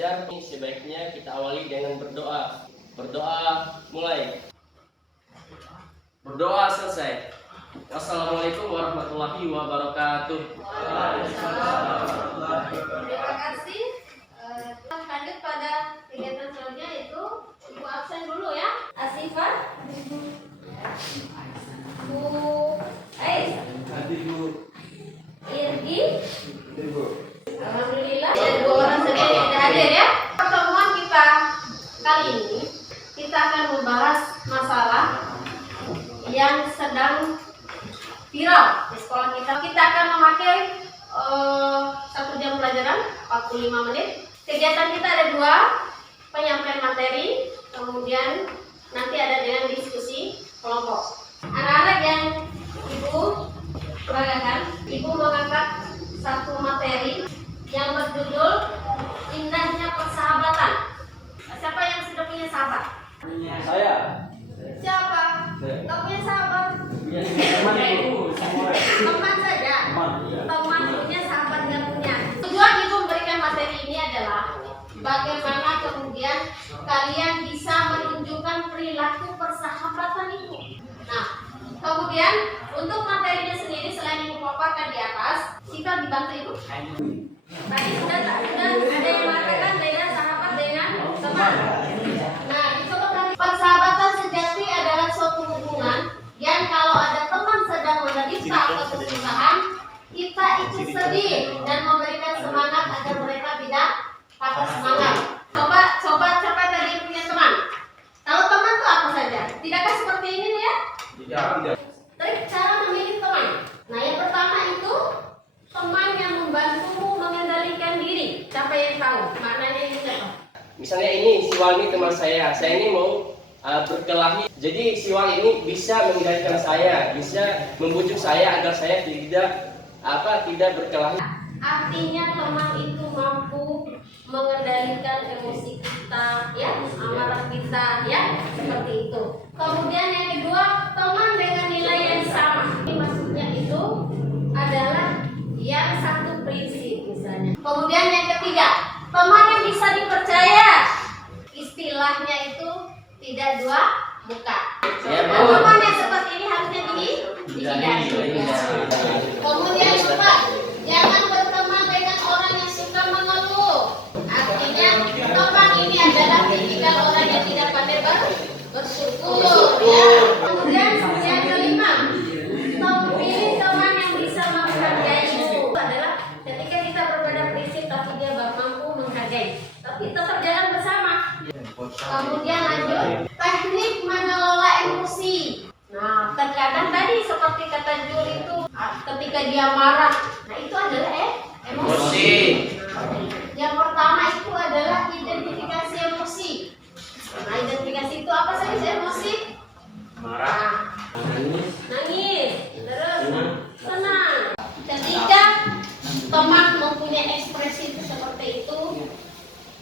belajar, sebaiknya kita awali dengan berdoa. Berdoa mulai. Berdoa selesai. Wassalamualaikum warahmatullahi wabarakatuh. Terima kasih. Lanjut pada kegiatan selanjutnya yaitu ibu absen dulu ya. Asifah, Bu Ais, Irgi. Alhamdulillah ada 2 orang saja yang tidak hadir ya. Pertemuan kita kali ini kita akan membahas masalah yang sedang viral di sekolah kita. Kita akan memakai 1 jam pelajaran 45 menit. Kegiatan kita ada 2, penyampaian materi, kemudian nanti ada dengan diskusi kelompok. Anak-anak yang ibu banggakan, ibu mengangkat 1 materi yang berjudul Indahnya Persahabatan. Siapa yang sudah punya sahabat? Saya. Siapa? Gak punya sahabat? Teman saja. Teman punya, sahabat gak punya. Tujuan ibu memberikan materi ini adalah bagaimana kemudian kalian bisa menunjukkan perilaku persahabatan itu. Nah, kemudian untuk materinya sendiri selain ibu paparkan di atas, kita dibantu ibu. Tadi sudah ada yang mengatakan beda sahabat dengan teman. Nah, itu persahabatan sejati adalah suatu hubungan yang kalau ada teman sedang menderita atau kesusahan, kita ikut sedih dan memberikan semangat agar mereka tidak patah semangat. Coba siapa tadi punya teman? Kalau teman itu apa saja? Tidakkah seperti ini ya? Tidak. Trik cara memilih teman. Nah, yang pertama itu teman yang membantumu mengendalikan diri. Siapa yang tahu maknanya ini apa? Misalnya ini si Walmi teman saya ini mau berkelahi. Jadi si Wal ini bisa mengendalikan saya, bisa membujuk saya agar saya tidak berkelahi. Artinya teman itu mampu mengendalikan emosi kita, ya, amarah kita, ya, seperti itu. Kemudian yang kedua, teman dengan nilai yang sama. Ini maksudnya itu adalah yang satu prinsip misalnya. Kemudian yang ketiga, teman yang bisa dipercaya. Istilahnya itu tidak 2 muka. Teman yang seperti ini harusnya dihindari. Kemudian lupa, jangan berteman dengan orang yang suka mengeluh. Artinya teman ini adalah tipikal orang yang tidak pandai bersyukur. Ya. Kemudian yang kelima, pilih teman yang bisa menghargaimu. Adalah ketika kita berbeda prinsip tapi dia mampu menghargai, tapi tetap jalan bersama. Kemudian lanjut, teknik mengelola emosi. Nah, terkadang tadi seperti kata Jul itu, ketika dia marah, nah itu adalah emosi. Yang pertama itu adalah identifikasi emosi. Nah, identifikasi itu apa saja emosi? Marah, nangis, terus senang. Ketika teman mempunyai ekspresi itu seperti itu,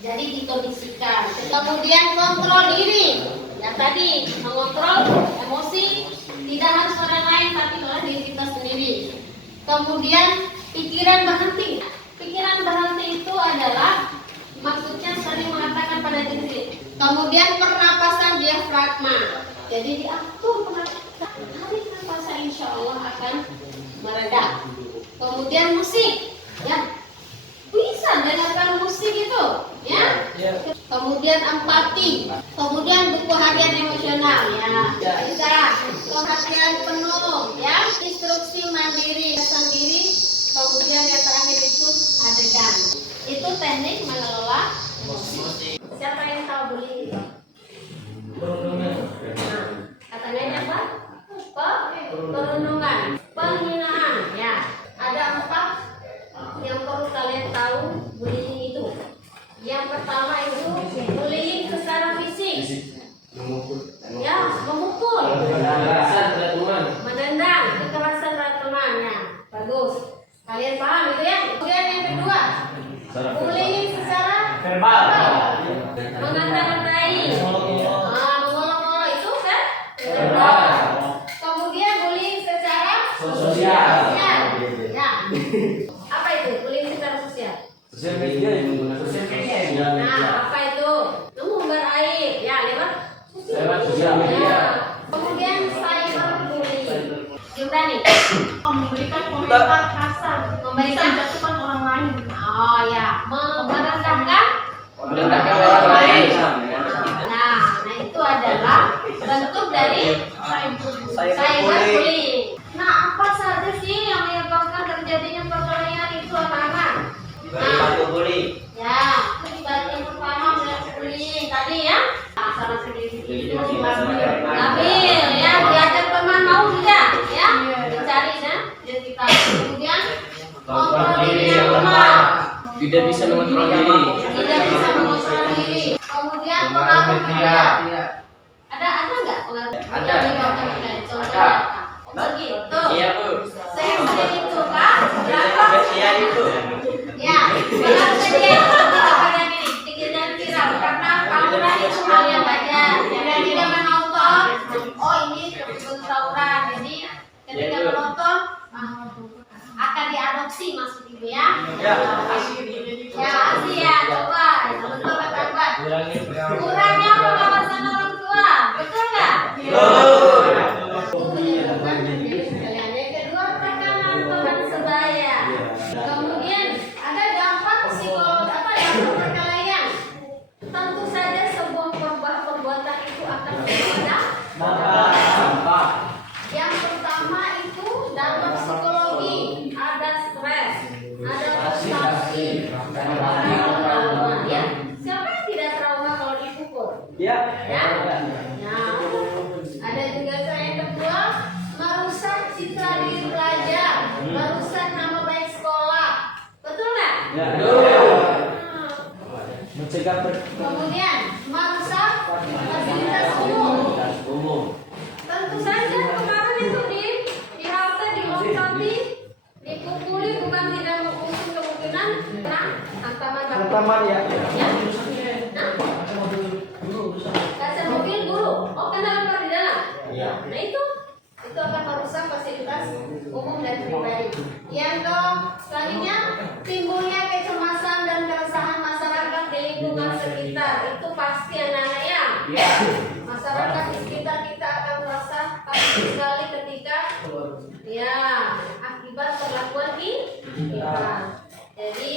jadi dikondisikan. Kemudian kontrol diri. Ya tadi mengontrol emosi, tidak harus orang lain tapi malah diri kita sendiri. Kemudian pikiran berhenti. Pikiran berhenti itu adalah maksudnya sering mengatakan pada diri. Kemudian pernapasan diafragma. Jadi diatur pernapasan. Tarik nafasnya, insya Allah akan mereda. Kemudian musik, ya bisa dengarkan musik itu, ya. Kemudian empati, kemudian buku harian emosional, ya. Bisa perhatian penuh, ya. Instruksi mandiri sendiri. Kemudian yang terakhir itu adegan. Itu teknik mengelola emosi. Siapa yang tahu beli itu? Nah, katanya apa? Perundungan, penghinaan, ya. Ada 4 yang perlu kalian tahu bullying itu. Yang pertama itu bullying secara fisik, ya, memukul, menendang, kekerasan terhadap teman, ya, bagus. Kalian paham itu ya? Kemudian yang kedua, bullying secara verbal, mengata-ngatai, mengolok-olok itu kan verbal. Kemudian bullying secara sosial, ya. Apa itu bullying secara sosial? Nah, apa itu? Mengumbar aib. Ya, lewat sosial media. Ya. Kemudian cyberbullying. Gimana nih? Memberikan komentar kasar, Memberikan menjatuhkan orang lain. Oh ya, merendahkan. Merendahkan orang lain. Nah, itu adalah bentuk dari cyberbullying. Nah, apa saja sih yang menyebabkan terjadinya perkelahian itu anak-anak? Nah, ya, akibat yang pertama adalah bullying tadi ya. Masalah sendiri itu labil ya, diajak teman mau tidak ya, dicari ya, kita. Kemudian kontrol diri yang lemah, Tidak bisa mengontrol diri. tidak bisa mengontrol diri. Kemudian pengaruh pria. Ada nggak pengaruh? Ada. Contohnya begitu. Iya, Bu. Saya itu kan berapa? Iya, itu. Ya, pengaruh media itu kepada diri, tinggi dan viral karena tawuran itu hal yang wajar. Dan tidak menonton, oh ini kebetulan tawuran, jadi ketika menonton akan diadopsi maksud ibu ya. Ya, asih ya, coba. Betul kata kurangnya pengawasan orang tua, betul nggak? Yang kedua, tekanan teman sebaya. Kemudian ada dampak psikolog dampak perkelahian. Tentu saja sebuah perbuatan itu akan berdampak. Yang pertama itu dampak psikologi, ada stres, ada frustasi, ada trauma. Ya, siapa yang tidak trauma kalau dipukul? Ya. Nah, ada juga yang kedua, merusak citra diri pelajar, merusak nama baik sekolah. Betul nggak? Kemudian merusak fasilitas umum. Tentu saja kemarin itu di halte, dilompat, dipukuli bukan tidak mengusung kemungkinan hantaman ya. Nah, kaca mobil guru. Oh, kena lempar di dalam. Nah itu akan merusak fasilitas umum dan pribadi. Yang selanjutnya timbulnya kecemasan dan keresahan masyarakat di lingkungan sekitar. Itu pasti anak-anak ya. Masyarakat di sekitar kita akan merasa takut sekali ketika ya akibat perlakuan kita. Jadi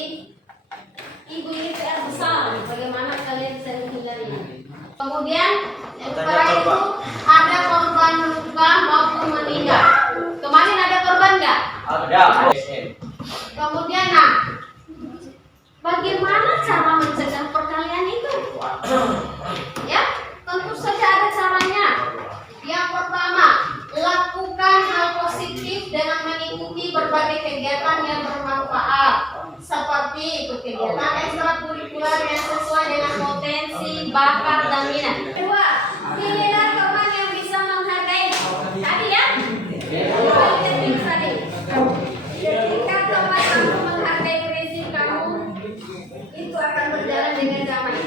ibu ini PR besar. Bagaimana kalian bisa menghindari? Kemudian setelah itu ada korban luka maupun meninggal. Kemarin ada korban nggak? Ada. Kemudian bagaimana cara mencegah perkelahian itu? Ya, tentu saja ada caranya. Yang pertama, lakukan hal positif dengan mengikuti berbagai kegiatan yang bermanfaat, seperti ikut kegiatan ekstrakurikuler yang sesuai dengan potensi, bakat, dan minat. Kedua, pilihlah teman yang bisa menghargai. Tadi ya, tadi. Ketika teman kamu menghargai prinsip kamu, itu akan berjalan dengan damai.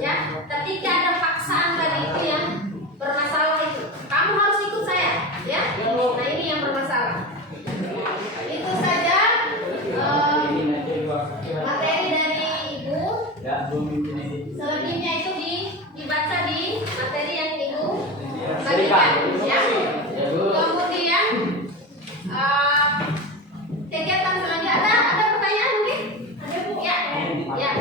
Ya, ketika ada paksaan tadi itu yang bermasalah itu, kamu harus ikut saya, ya. Nah ini yang bermasalah. Itu saja materi dari ibu. Selebihnya itu dibaca di materi yang ibu bagikan, ya. Kemudian kegiatan selanjutnya ada pertanyaan mungkin? Ada bu? Ya.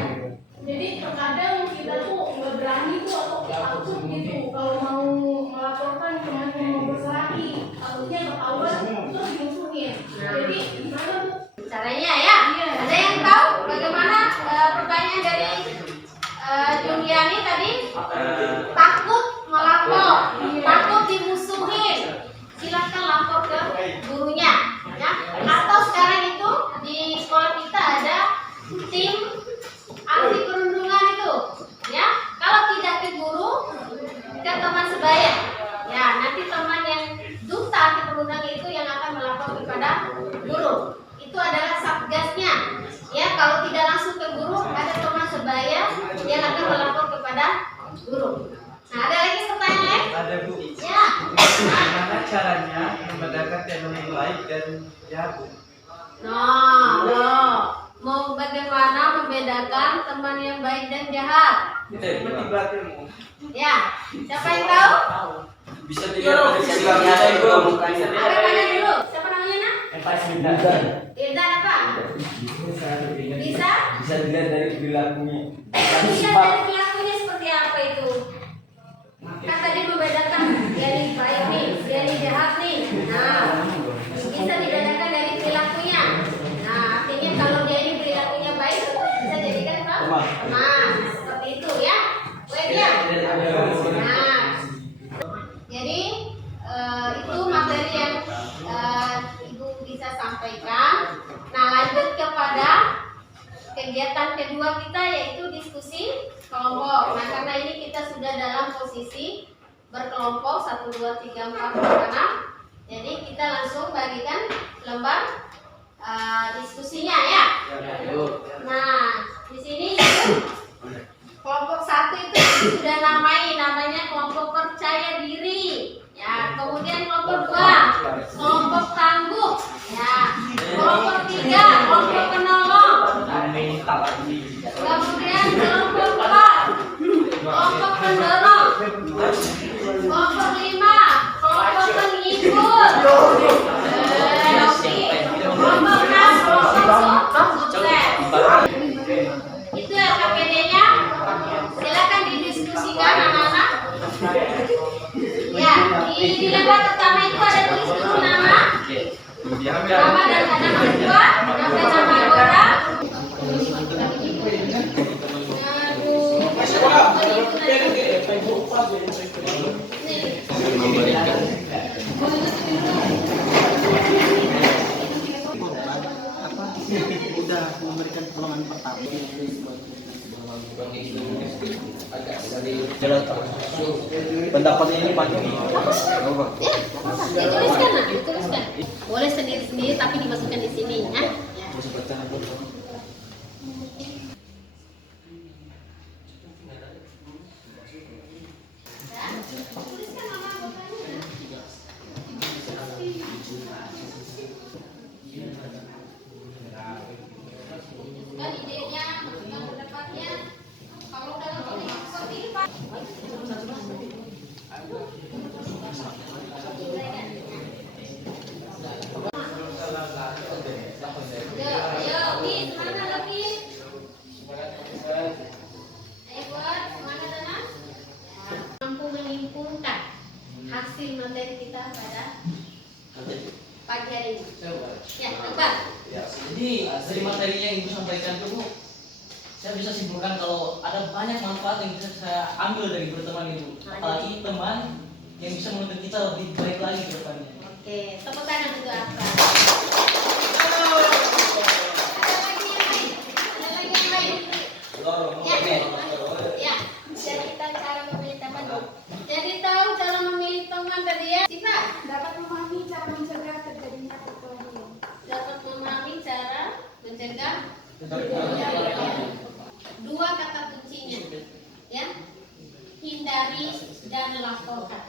Jadi terkadang kita tuh nggak berani tuh atau takut gitu kalau mau melaporkan teman yang mau berkelahi, takutnya ketahuan terus dimusuhin. Jadi gimana tuh? Caranya ya? Ada yang tahu bagaimana pertanyaan dari Juliani tadi? Takut melapor, takut dimusuhin. Silakan lapor ke gurunya, ya. Atau sekarang itu di sekolah kita ada tim anti perundungan itu, ya. Kalau tidak ke guru, ke teman sebaya. Ya, nanti teman yang duta anti perundungan itu yang akan melapor kepada guru. Itu adalah satgasnya. Ya, kalau tidak langsung ke guru, ada teman sebaya yang akan melapor kepada guru. Nah, ada lagi pertanyaan lain? Ada Bu. Ya. Bagaimana caranya membedakan yang baik dan jahat? Nah, mau bagaimana membedakan membedakan teman yang baik dan jahat? Motivatormu. Ya, siapa yang tahu? Bisa dilihat dari sisi nyata itu mukanya. Angkat tangan dulu. Siapa namanya, Nak? Irdan apa? Bisa? Bisa dilihat dari perilakunya. Bisa dari perilakunya seperti apa itu? Kan tadi membedakan dia nih baik nih, dia nih jahat nih. Nah, bisa dibedakan dari perilakunya. Nah, artinya kalau dia ini perilakunya baik, bisa jadikan teman. Seperti itu ya. Baik ya. Nah, jadi itu materi yang Ibu bisa sampaikan. Nah, lanjut kepada kegiatan kedua kita yaitu diskusi kelompok. Nah, karena ini kita sudah dalam posisi berkelompok 1, 2, 3, 4, 5, 6. Jadi kita langsung bagikan lembar diskusinya ya. Nah, di sini kelompok 1 itu sudah namanya kelompok percaya diri. Ya, kemudian kelompok 2 kelompok tangguh. Ya, kelompok 3 kelompok penolong. Kemudian kelompok 4 kelompok pendorong. Kelompok 5 kelompok penghibur. Kelompok 6 kelompok sukses. Itu LKPD-nya. Silakan didiskusikan anak-anak. Ya, di lembar pertama itu ada tulis dulu nama dan ada nama kedua, nama anggota. Udah memberikan pertolongan pertama. Pendapatnya ini panjang. Dituliskan, Nak, dituliskan. Boleh sendiri-sendiri tapi dimasukkan di sini ya. Tuliskan nama anggotanya. Masukkan idenya, masukkan pendapatnya. Kalau dalam kondisi seperti ini, Pak. Ayo, Ki, semangat lagi. Ayo buat semangat anak. Mampu menyimpulkan hasil materi kita pada pagi hari ini. Ya, Akbar. Jadi dari materinya yang Ibu sampaikan itu, Bu, saya bisa simpulkan kalau ada banyak manfaat yang bisa saya ambil dari berteman Ibu. Apalagi teman yang bisa menuntut kita lebih baik lagi ke depannya. Oke, tepuk tangan untuk Akbar. Ada lagi yang lain? Ada lagi yang lain? Ya, jadi kita cara memilih teman. Jadi tahu cara memilih teman tadi ya? Siva, Dapat memahami cara mencegah terjadinya perkelahian. dapat memahami cara mencegah dua kata kuncinya, ya, hindari dan laporkan.